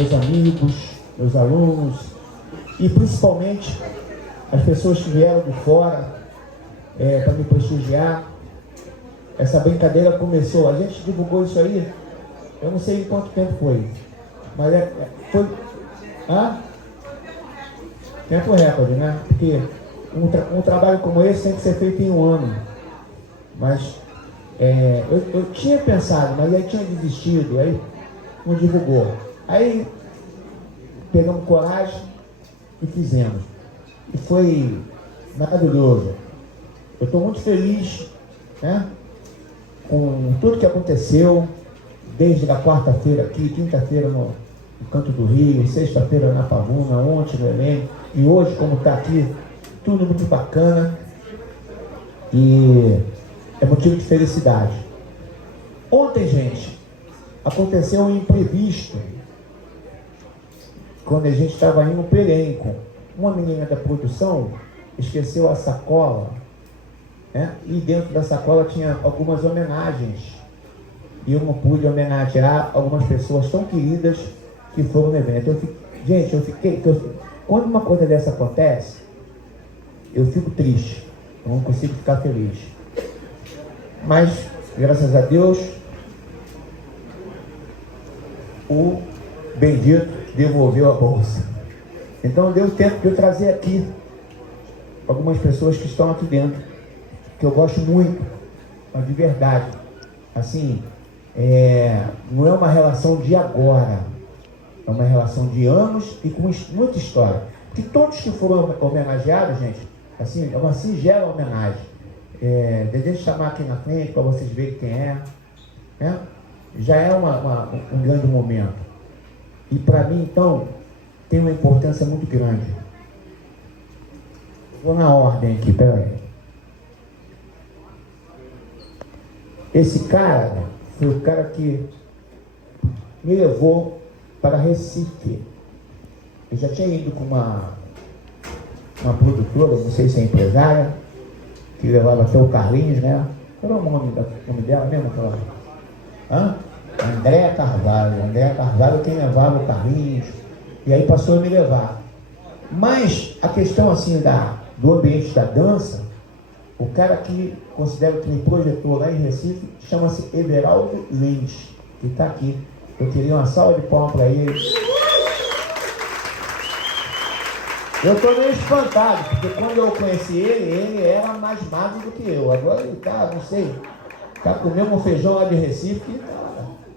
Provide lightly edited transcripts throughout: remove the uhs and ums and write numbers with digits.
meus amigos, meus alunos e principalmente as pessoas que vieram de fora para me prestigiar. Essa brincadeira começou, a gente divulgou isso aí, eu não sei em quanto tempo foi, mas foi tempo recorde, né? Porque um trabalho como esse tem que ser feito em um ano. Mas eu tinha pensado, mas aí tinha desistido, aí não divulgou. Aí pegamos coragem e fizemos. E foi maravilhoso. Eu estou muito feliz, né, com tudo que aconteceu, desde a quarta-feira aqui, quinta-feira no Canto do Rio, sexta-feira na Pavuna, ontem no Enem, e hoje, como está aqui, tudo muito bacana e é motivo de felicidade. Ontem, gente, aconteceu um imprevisto quando a gente estava indo para o elenco. Uma menina da produção esqueceu a sacola, né? E dentro da sacola tinha algumas homenagens e eu não pude homenagear algumas pessoas tão queridas que foram no evento. Quando uma coisa dessa acontece, eu fico triste, eu não consigo ficar feliz. Mas, graças a Deus, o bendito devolveu a bolsa. Então deu tempo de eu trazer aqui algumas pessoas que estão aqui dentro, que eu gosto muito, mas de verdade. Assim, não é uma relação de agora, é uma relação de anos e com muita história. Porque todos que foram homenageados, gente, assim, é uma singela homenagem. Deixa eu chamar aqui na frente para vocês verem quem é, né? Já é um grande momento. E para mim, então, tem uma importância muito grande. Vou na ordem aqui, peraí. Esse cara foi o cara que me levou para Recife. Eu já tinha ido com uma produtora, não sei se é empresária, que levava até o Carlinhos, né? Qual é o nome dela mesmo? Andréa Carvalho, quem levava o Carlinhos, e aí passou a me levar. Mas a questão assim do ambiente da dança, o cara que considero que me projetou lá em Recife, chama-se Everaldo Lins, que está aqui. Eu queria uma salva de palmas para ele. Eu estou meio espantado, porque quando eu conheci ele era mais magro do que eu. Agora ele está, não sei, está comendo um feijão lá de Recife que está...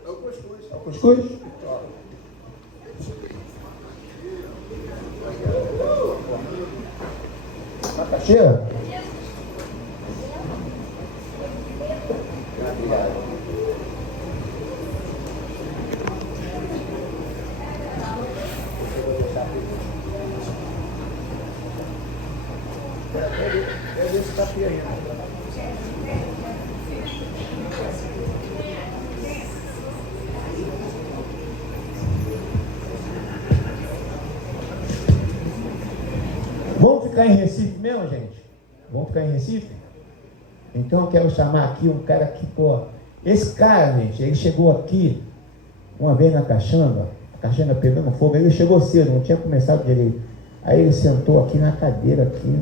É o cuscuz. É o cuscuz? Macaxeira? Vamos ficar em Recife mesmo, gente? Vamos ficar em Recife? Então eu quero chamar aqui um cara que, esse cara, gente, ele chegou aqui uma vez na Caxanga, a Caxanga pegando fogo, ele chegou cedo, não tinha começado direito. Aí ele sentou aqui na cadeira, aqui,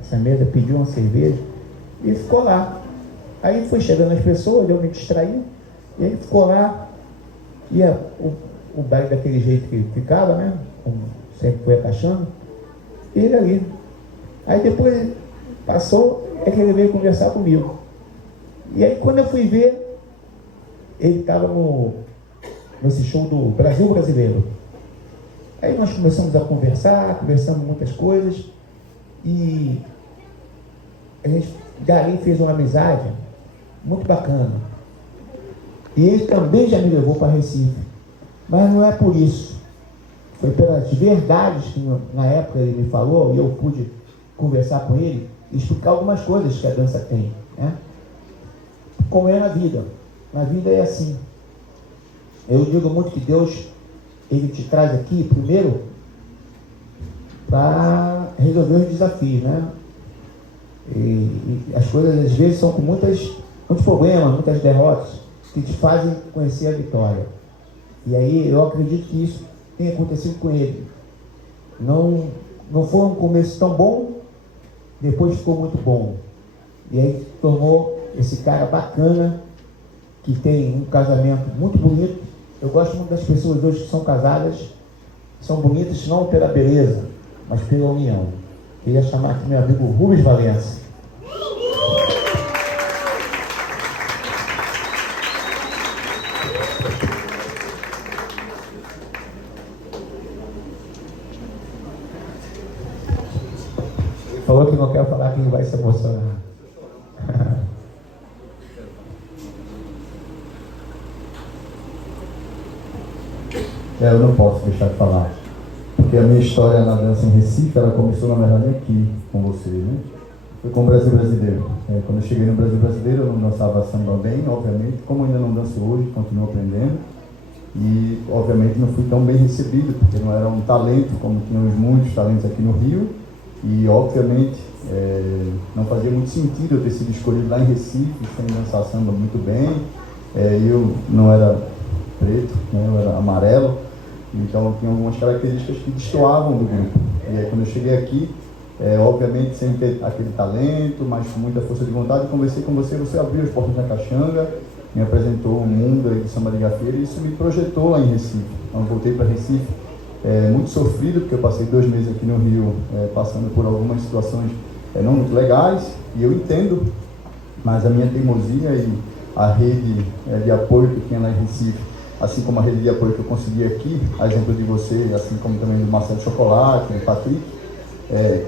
essa mesa, pediu uma cerveja e ficou lá. Aí foi chegando as pessoas, eu me distraí, e ele ficou lá, e o baile daquele jeito que ficava, né? Como sempre foi a Caxanga, e ele ali. Aí depois passou, que ele veio conversar comigo. E aí quando eu fui ver, ele estava nesse show do Brasil Brasileiro. Aí nós começamos a conversamos muitas coisas, e a gente dali fez uma amizade muito bacana. E ele também já me levou para Recife, mas não é por isso. Foi pelas verdades que na época ele me falou, e eu pude conversar com ele e explicar algumas coisas que a dança tem, né? Como é na vida. Na vida é assim. Eu digo muito que Deus, ele te traz aqui primeiro para resolver os desafios, né? E as coisas às vezes são com muitos problemas, muitas derrotas, que te fazem conhecer a vitória. E aí eu acredito que isso tenha acontecido com ele. Não foi um começo tão bom, depois ficou muito bom. E aí tornou esse cara bacana, que tem um casamento muito bonito. Eu gosto muito das pessoas hoje que são casadas, são bonitas não pela beleza, mas pela união. Queria chamar aqui meu amigo Rubens Valença. Falou que não quer falar, que não vai se emocionar. Eu não posso deixar de falar, porque a minha história na dança em Recife, ela começou na verdade aqui com você, né? Foi com o Brasil Brasileiro. Quando eu cheguei no Brasil Brasileiro, eu não dançava samba bem, obviamente, como ainda não danço hoje, continuo aprendendo. E, obviamente, não fui tão bem recebido, porque não era um talento como tínhamos muitos talentos aqui no Rio. E, obviamente, não fazia muito sentido eu ter sido escolhido lá em Recife, sem dançar samba muito bem. Eu não era preto, né? Eu era amarelo. Então, tinha algumas características que destoavam do grupo. E aí, quando eu cheguei aqui, obviamente, sem ter aquele talento, mas com muita força de vontade, conversei com você, você abriu as portas da Caxanga, me apresentou um mundo aí de samba de gafieira, e isso me projetou lá em Recife. Então, eu voltei para Recife muito sofrido, porque eu passei 2 meses aqui no Rio, passando por algumas situações não muito legais, e eu entendo, mas a minha teimosia e a rede de apoio que eu tinha lá em Recife, assim como a rede de apoio que eu consegui aqui, a exemplo de você, assim como também do Marcelo Chocolate, do Patrick,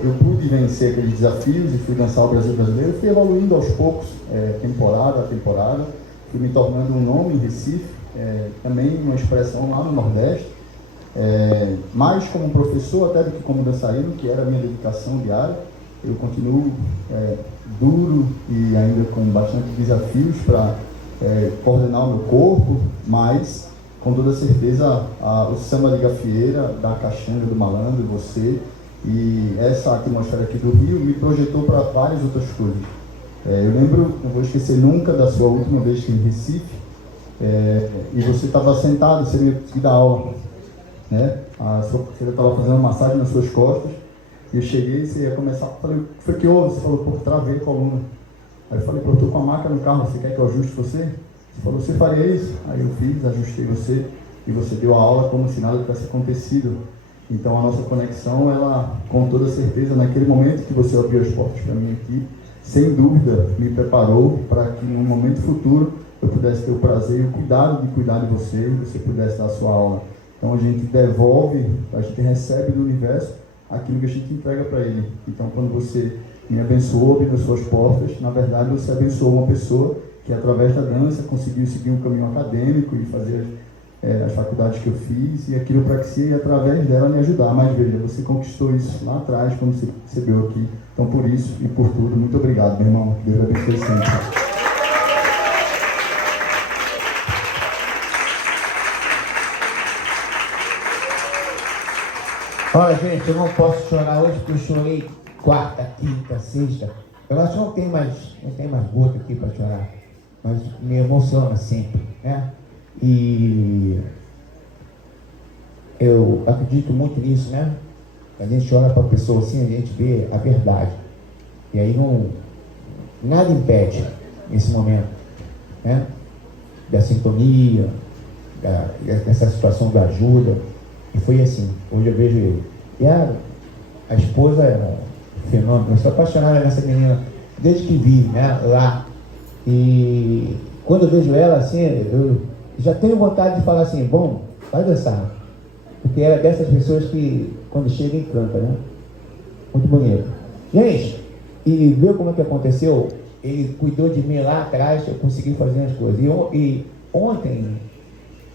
eu pude vencer aqueles desafios e fui dançar o Brasil Brasileiro, fui evoluindo aos poucos, temporada a temporada, fui me tornando um nome em Recife, também uma expressão lá no Nordeste, mais como professor até do que como dançarino, que era a minha dedicação diária. Eu continuo duro e ainda com bastante desafios para coordenar o meu corpo, mas com toda certeza o samba de gafieira, da Caxanga, do Malandro, você e essa atmosfera aqui do Rio me projetou para várias outras coisas. Eu lembro, não vou esquecer nunca da sua última vez aqui em Recife, e você estava sentado, você me conseguiu dar aula, né? Você estava fazendo uma massagem nas suas costas, e eu cheguei e você ia começar, falei, o que foi que houve? Você falou, pô, travei a coluna. Aí eu falei, pô, eu tô com a maca no carro, você quer que eu ajuste você? Você falou, você faria isso? Aí eu fiz, ajustei você, e você deu a aula como se nada tivesse acontecido. Então a nossa conexão, ela, com toda certeza, naquele momento que você abriu as portas para mim aqui, sem dúvida, me preparou para que num momento futuro eu pudesse ter o prazer e o cuidado de cuidar de você e você pudesse dar a sua aula. Então a gente devolve, a gente recebe do universo aquilo que a gente entrega para ele. Então quando você me abençoou, abriu as suas portas, na verdade você abençoou uma pessoa que através da dança conseguiu seguir um caminho acadêmico e fazer as faculdades que eu fiz, e aquilo para que se através dela me ajudar. Mas veja, você conquistou isso lá atrás quando você recebeu aqui. Então por isso e por tudo, muito obrigado, meu irmão. Deus abençoe sempre. Olha, gente, eu não posso chorar hoje porque eu chorei quarta, quinta, sexta. Eu acho que não tem mais gota aqui para chorar, mas me emociona sempre, né? E eu acredito muito nisso, né? A gente olha para a pessoa assim, a gente vê a verdade. E aí nada impede nesse momento, né? Da sintonia, dessa situação da ajuda. E foi assim, hoje eu vejo ele. E a esposa é um fenômeno, eu sou apaixonado nessa menina desde que vi, né, lá. E quando eu vejo ela assim, eu já tenho vontade de falar assim, bom, vai dançar. Porque ela é dessas pessoas que quando chega encanta, né? Muito bonito. Gente, e viu como é que aconteceu? Ele cuidou de mim lá atrás, eu consegui fazer as coisas. E ontem,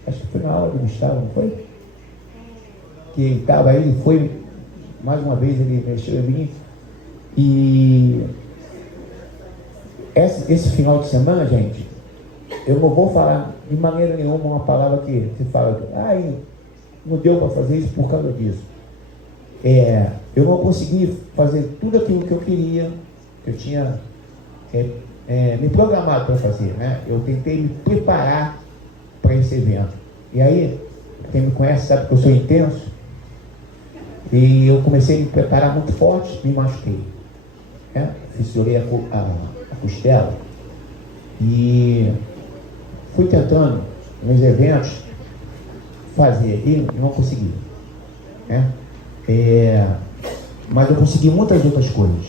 acho que foi na aula do Gustavo, não foi? Que ele estava aí, ele foi, mais uma vez ele mexeu em mim. E esse final de semana, gente, eu não vou falar de maneira nenhuma uma palavra que se fala, não deu para fazer isso por causa disso. Eu não consegui fazer tudo aquilo que eu queria, que eu tinha me programado para fazer, né? Eu tentei me preparar para esse evento. E aí, quem me conhece sabe que eu sou intenso. E eu comecei a me preparar muito forte, me machuquei. Né? Fissurei a costela. E fui tentando, nos eventos, fazer. E não consegui. Né? Mas eu consegui muitas outras coisas.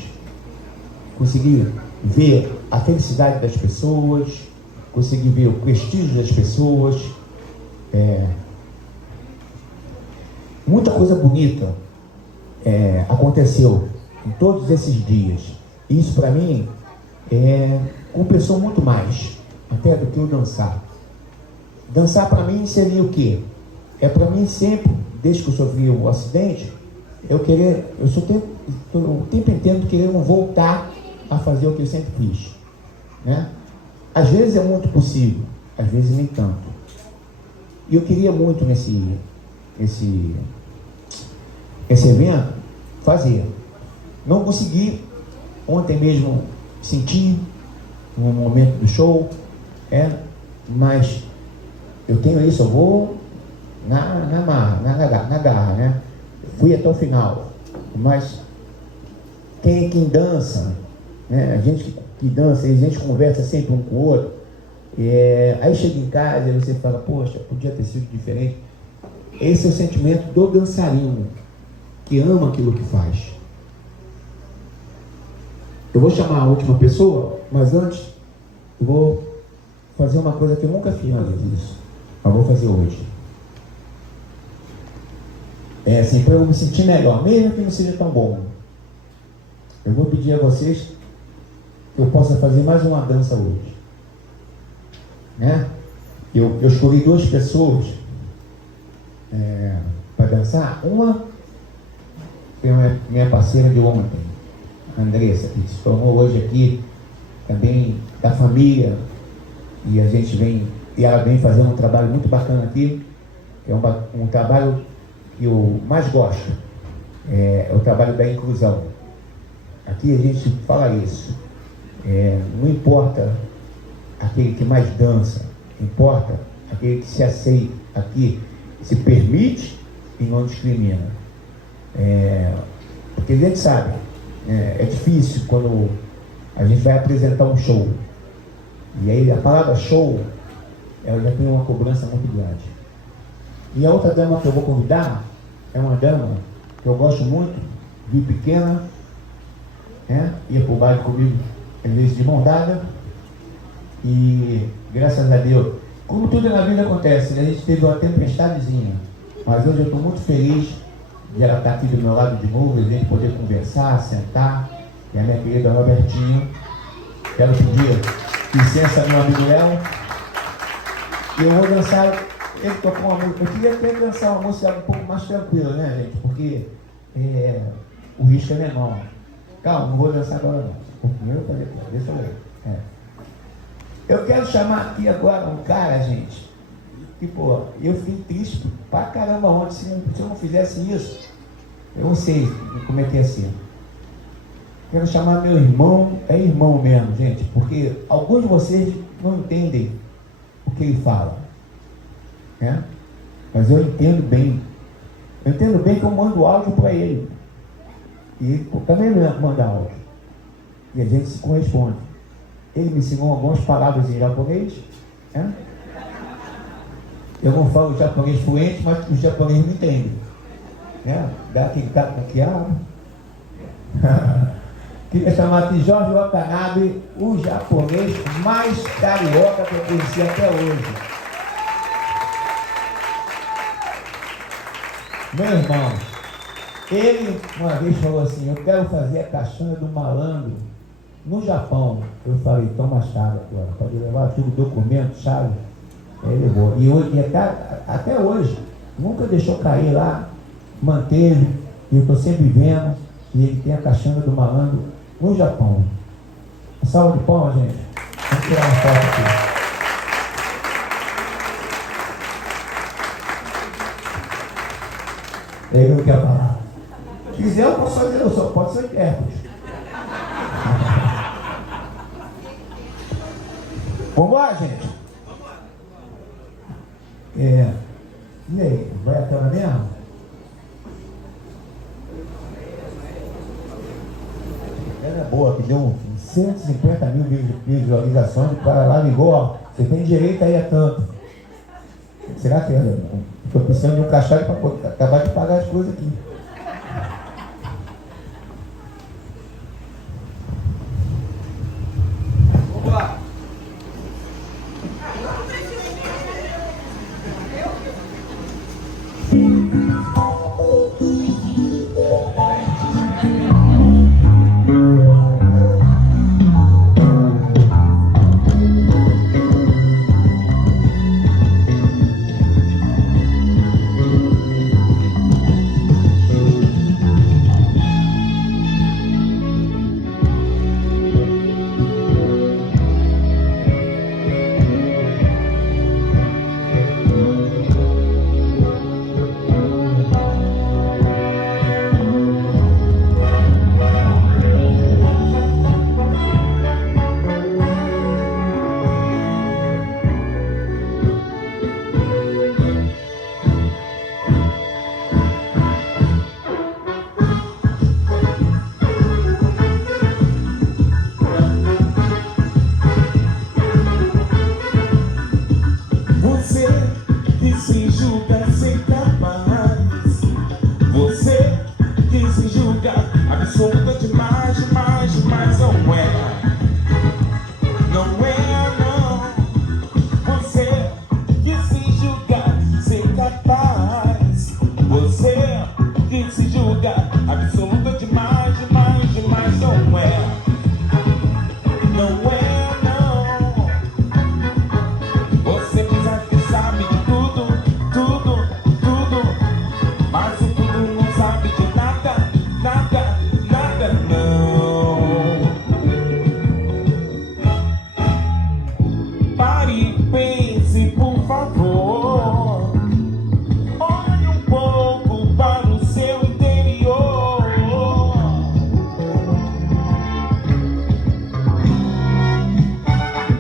Consegui ver a felicidade das pessoas, consegui ver o prestígio das pessoas, muita coisa bonita aconteceu em todos esses dias. E isso para mim compensou muito mais até do que o dançar. Dançar para mim seria o quê? Para mim sempre, desde que eu sofri o acidente, eu sou o tempo inteiro querendo voltar a fazer o que eu sempre fiz, né? Às vezes é muito possível, às vezes nem tanto. E eu queria muito nesse evento fazer. Não consegui. Ontem mesmo senti no momento do show, mas eu tenho isso, eu vou na garra, né? Fui até o final, mas quem dança, né? A gente que dança, a gente conversa sempre um com o outro, aí chega em casa e você fala, poxa, podia ter sido diferente. Esse é o sentimento do dançarino, que ama aquilo que faz. Eu vou chamar a última pessoa, mas antes eu vou fazer uma coisa que eu nunca fiz antes disso, mas vou fazer hoje. Assim, para eu me sentir melhor, mesmo que não seja tão bom. Eu vou pedir a vocês que eu possa fazer mais uma dança hoje, né? Eu escolhi 2 pessoas para dançar. Uma é minha parceira de ontem, a Andressa, que se tornou hoje aqui também da família, e ela vem fazendo um trabalho muito bacana aqui. É um trabalho que eu mais gosto, é o trabalho da inclusão. Aqui a gente fala isso. Não importa aquele que mais dança, importa aquele que se aceita aqui, se permite e não discrimina. Porque a gente sabe, é difícil quando a gente vai apresentar um show. E aí a palavra show, ela já tem uma cobrança muito grande. E a outra dama que eu vou convidar é uma dama que eu gosto muito, vi pequena, ia pro baile comigo, às vezes de mão dada, e graças a Deus, como tudo na vida acontece, a gente teve uma tempestadezinha, mas hoje eu estou muito feliz de ela estar aqui do meu lado de novo, de a gente poder conversar, sentar, e a minha querida Robertinha, quero pedir licença ao meu amigo Léo, e eu vou dançar. Ele tocou uma música, eu queria até dançar uma música um pouco mais tranquila, né, gente? Porque o risco é menor. Calma, não vou dançar agora não. Primeiro eu falei, deixa eu ver. Eu quero chamar aqui agora um cara, gente, que, pô, eu fiquei triste pra caramba ontem. Se eu não fizesse isso, eu não sei como é que ia ser. Quero chamar meu irmão, é irmão mesmo, gente, porque alguns de vocês não entendem o que ele fala. Mas eu entendo bem. Eu entendo bem que eu mando áudio para ele. E também manda áudio. E a gente se corresponde. Ele me ensinou algumas palavras em japonês. Eu não falo japonês fluente, mas os japoneses me entendem. Dá aquele tapa aqui, Queria chamar aqui Jorge Watanabe, o japonês mais carioca que eu conheci até hoje. Meu irmão, ele uma vez falou assim, eu quero fazer a caixinha do malandro no Japão. Eu falei, toma a chave agora, pode levar tudo, documento, chave. Ele levou. E até hoje, nunca deixou cair lá, manteve, e eu estou sempre vendo, e ele tem a caixinha do malandro no Japão. Salve de palmas, gente. Vamos tirar uma foto aqui. Ele não quer falar. Se quiser, eu posso fazer, eu só pode ser intérprete. Vamos lá, gente. E aí, vai aquela mesmo? Ela é boa, que deu 150 mil visualizações, o cara lá ligou, ó, você tem direito aí a tanto. Será que eu estou precisando de um cachorro para acabar de pagar as coisas aqui? Vamos lá.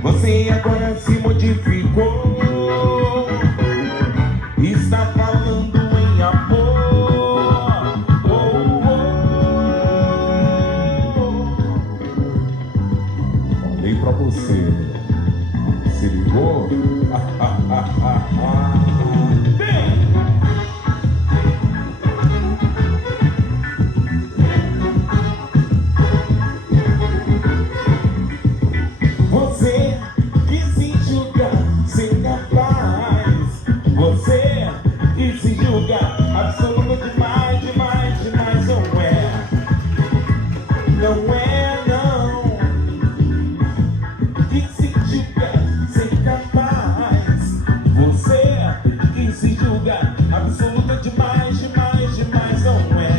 Você agora se modificou, está falando em amor. Falei pra você, se ligou? Você que se julga ser capaz, você que se julga absoluto demais, demais, demais, não é, não é, não. Que se julga ser capaz, você que se julga absoluto demais, demais, demais, não é,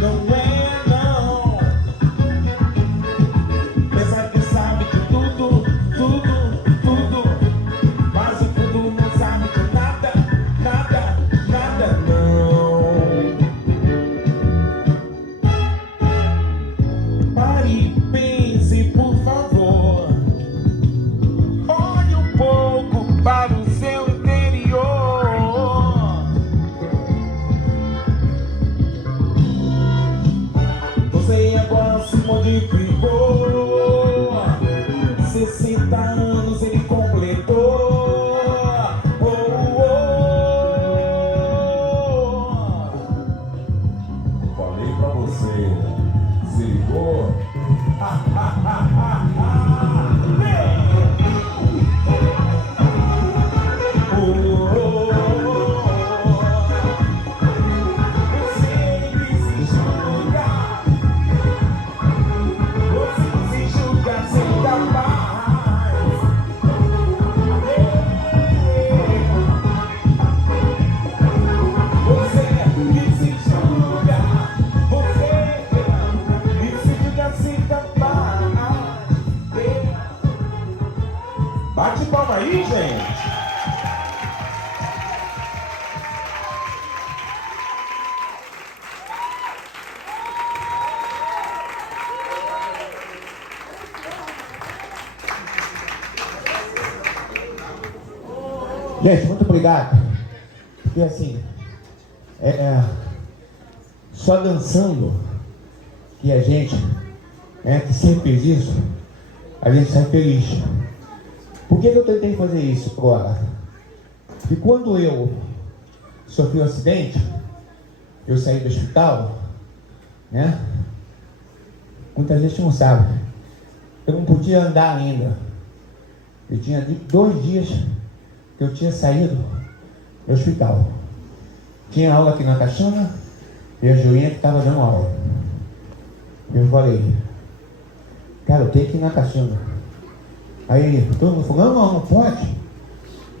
não é. Você agora se modificou, 60 anos ele completou. Falei pra você, se ligou? Você que se julga Gente, muito obrigado. Porque assim, só dançando que a gente, que sempre fez isso, a gente sai feliz. Por que eu tentei fazer isso agora? Porque quando eu sofri um acidente, eu saí do hospital, muita gente não sabe, eu não podia andar ainda. Eu tinha 2 dias que eu tinha saído do hospital. Tinha aula aqui na Caixana e a Julinha que estava dando aula. Eu falei, cara, eu tenho que ir na Caixana. Aí todo mundo falou, não pode.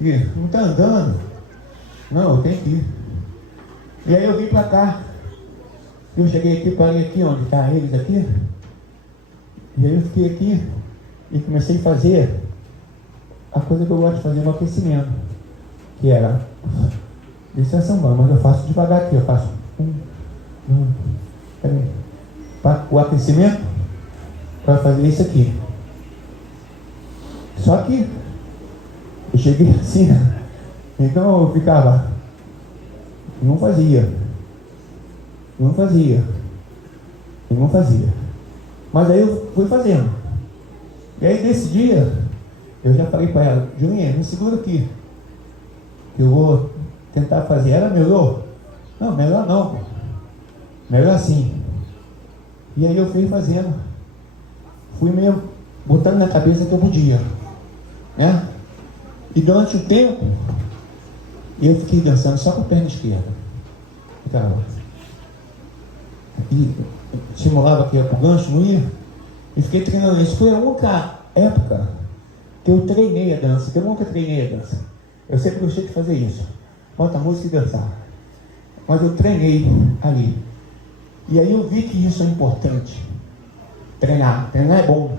E não está andando. Não, eu tenho que ir. E aí eu vim para cá. Eu cheguei aqui, parei aqui onde está eles aqui. E aí eu fiquei aqui e comecei a fazer a coisa que eu gosto de fazer no aquecimento, que era isso é samba, mas eu faço devagar aqui, eu faço o aquecimento para fazer isso aqui. Só que eu cheguei assim, então eu ficava, não fazia. Mas aí eu fui fazendo. E aí nesse dia eu já falei para ela, Julinha, me segura aqui, que eu vou tentar fazer. Ela melhorou? Não, melhor não, melhor assim. E aí eu fui fazendo, fui mesmo botando na cabeça que eu podia, E durante o tempo eu fiquei dançando só com a perna esquerda. E simulava que ia pro gancho, não ia. E fiquei treinando isso. Foi a única época que eu treinei a dança, que eu nunca treinei a dança. Eu sempre gostei de fazer isso. Bota a música e dançar. Mas eu treinei ali. E aí eu vi que isso é importante. Treinar é bom.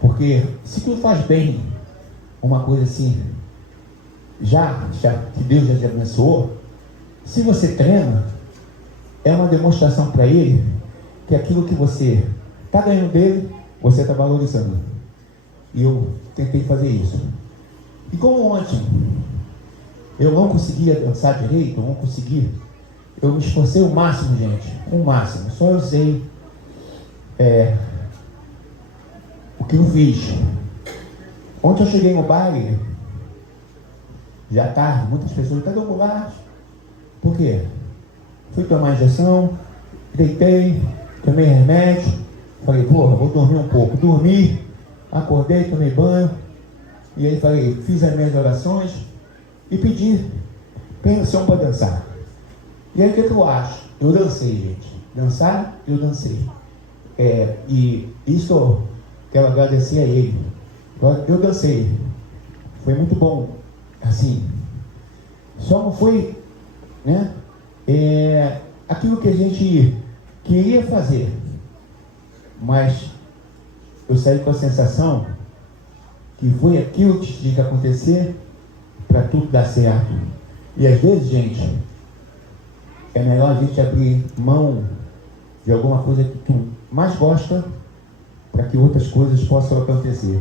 Porque se tu faz bem uma coisa assim, já que Deus já te abençoou, se você treina, é uma demonstração para Ele que aquilo que você está ganhando dele, você está valorizando. E eu tentei fazer isso. E como ontem eu não conseguia dançar direito, eu não conseguia, eu me esforcei o máximo, gente, o máximo. Só eu sei o que eu fiz. Ontem eu cheguei no baile, já tarde, muitas pessoas, cadê o bolacha? Por quê? Fui tomar injeção, deitei, tomei remédio, falei, vou dormir um pouco. Dormi, acordei, tomei banho, e aí falei, fiz as minhas orações e pedi permissão para dançar. E aí o que eu acho? Eu dancei, gente. Dançar, eu dancei. E isso eu quero agradecer a ele. Eu dancei. Foi muito bom. Assim, só não foi, aquilo que a gente queria fazer. Mas eu saí com a sensação que foi aquilo que tinha que acontecer para tudo dar certo. E às vezes, gente, é melhor a gente abrir mão de alguma coisa que tu mais gosta para que outras coisas possam acontecer.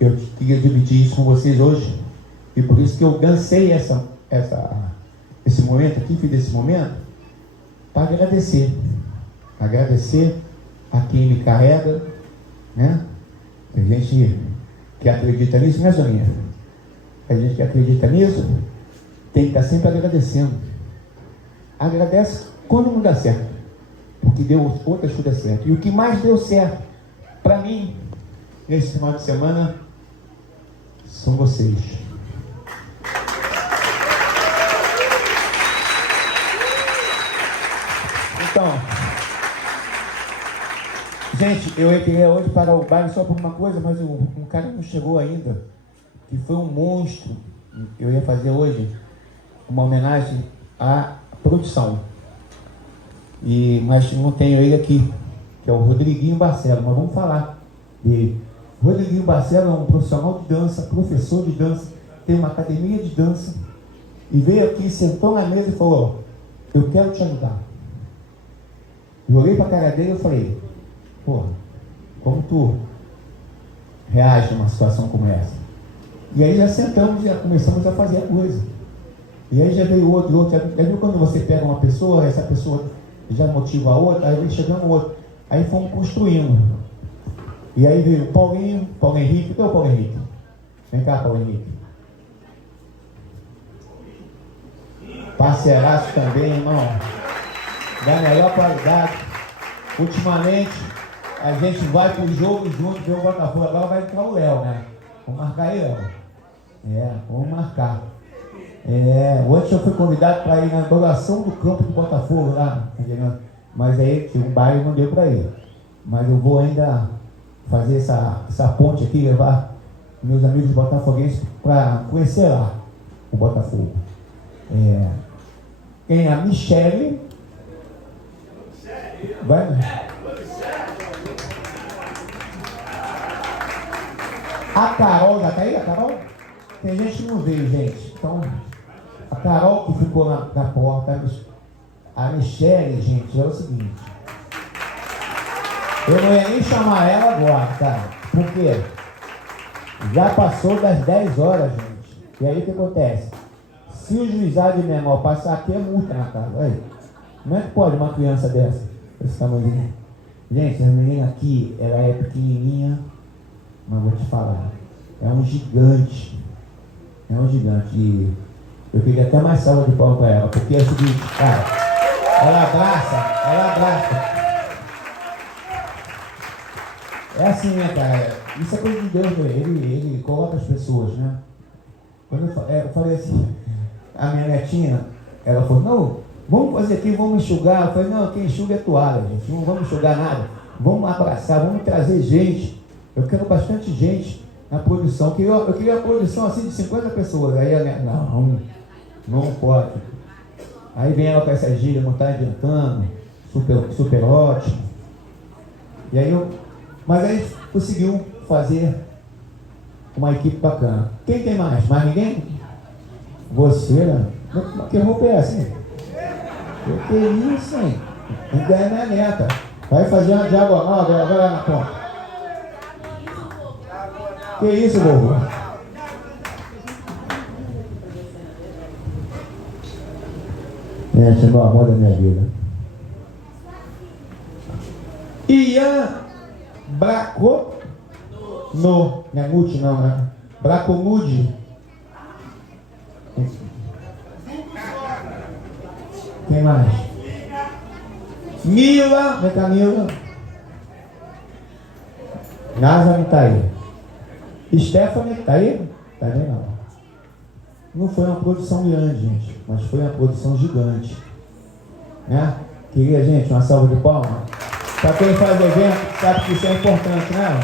Eu queria dividir isso com vocês hoje e por isso que eu dancei esse momento aqui, fiz esse momento para agradecer a quem me carrega, Tem gente que acredita nisso, né, Soninha? A gente que acredita nisso tem que estar sempre agradecendo. Agradece quando não dá certo, porque deu outras coisas certas. E o que mais deu certo para mim nesse final de semana são vocês. Então, gente, eu queria hoje parar o baile só por uma coisa, mas um cara não chegou ainda, que foi um monstro. Eu ia fazer hoje uma homenagem à produção, mas não tenho ele aqui, que é o Rodriguinho Barcelo, mas vamos falar dele. Rodriguinho Barcelo é um profissional de dança, professor de dança, tem uma academia de dança, e veio aqui, sentou na mesa e falou, eu quero te ajudar. Eu olhei para a cara dele e falei, como tu reage numa situação como essa? E aí já sentamos e já começamos a fazer a coisa. E aí já veio outro. Já viu quando você pega uma pessoa, essa pessoa já motiva a outra, aí vem chegando outro. Aí fomos construindo. E aí veio o Paulo Henrique. Cadê o Paulo Henrique? Vem cá, Paulo Henrique. Parceiraço também, irmão. Da melhor qualidade. Ultimamente, a gente vai pro jogo junto, ver o Botafogo. Agora vai entrar o Léo, né? Vamos marcar aí, Léo. Vamos marcar. Ontem eu fui convidado para ir na inauguração do campo do Botafogo lá, mas aí tinha um baile e não deu para ir. Mas eu vou ainda fazer essa ponte aqui, levar meus amigos botafoguenses para conhecer lá o Botafogo. Tem a Michele. Vai. A Carol, já tá aí a Carol? Tem gente que não veio, gente. Então, a Carol que ficou na porta, a Michele, gente, é o seguinte. Eu não ia nem chamar ela agora, tá? Porque já passou das 10 horas, gente. E aí o que acontece? Se o juizado de menor passar aqui, é multa na casa. Aí, como é que pode uma criança dessa? Esse tamanho? Gente, a menina aqui, ela é pequenininha, mas vou te falar, é um gigante. É um gigante. E eu queria até mais salva de palmas para ela, porque é o seguinte, cara, ela abraça. É assim, né, cara? Isso é coisa de Deus, ele coloca as pessoas, né? Quando eu falei assim, a minha netinha, ela falou, não, vamos fazer aqui, vamos enxugar. Eu falei, não, quem enxuga é toalha, gente, não vamos enxugar nada. Vamos abraçar, vamos trazer gente. Eu quero bastante gente na produção. Eu queria uma produção assim de 50 pessoas. Aí ela, não pode. Aí vem ela com essa gíria, não está adiantando, super ótimo. E aí mas aí conseguiu fazer uma equipe bacana. Quem tem mais? Mais ninguém? Você, né? Que roupa é essa, hein? Que isso, hein? Ainda é minha neta. Vai fazer uma diagonal agora na ponta. Que isso, vovô? Gente, no amor da minha vida. Ian Braco no, não é Muti não, né? Bracomude. Quem mais? Mila, vem cá, Mila. Nasa não tá aí. Stephanie, tá aí? Tá aí não. Não foi uma produção grande, gente, mas foi uma produção gigante. Né? Queria, gente, uma salva de palmas. Para quem faz evento, sabe que isso é importante, né?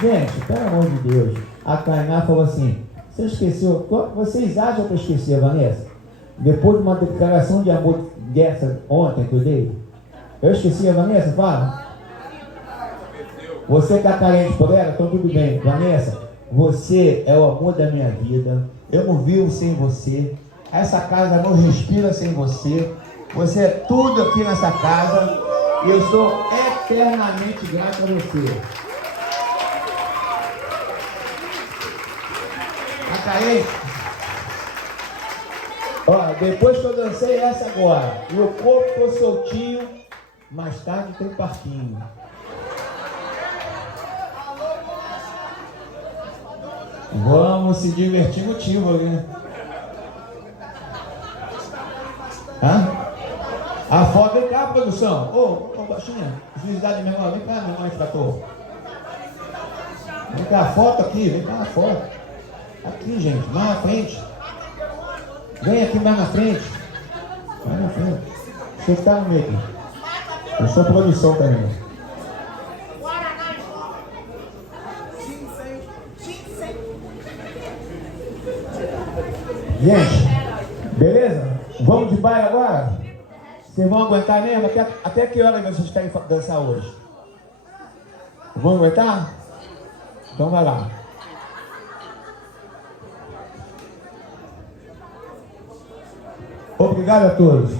Gente, pelo amor de Deus, a Tainá falou assim, você esqueceu, vocês acham que eu esqueci, Vanessa? Depois de uma declaração de amor dessa ontem que eu dei, eu esqueci a Vanessa? Fala. Você está carente por ela? Então tudo bem. Vanessa, você é o amor da minha vida, eu não vivo sem você. Essa casa não respira sem você. Você é tudo aqui nessa casa. E eu sou eternamente grato a você. Acaí. Ó, depois que eu dancei essa agora, meu corpo ficou soltinho. Mais tarde tem parquinho. Vamos se divertir no Tivoli, né? A foto, vem cá, produção. Ô, baixinha, juizade menor, vem cá, meu irmão, trator. Vem cá, a foto aqui, vem cá, a foto. Aqui, gente, mais na frente. Vem aqui mais na frente. Mais na frente. Você está no meio aqui. Eu sou produção também. Gente, beleza? Vamos de baile agora? Vocês vão aguentar mesmo? Até que hora vocês querem dançar hoje? Vão aguentar? Então vai lá. Obrigado a todos.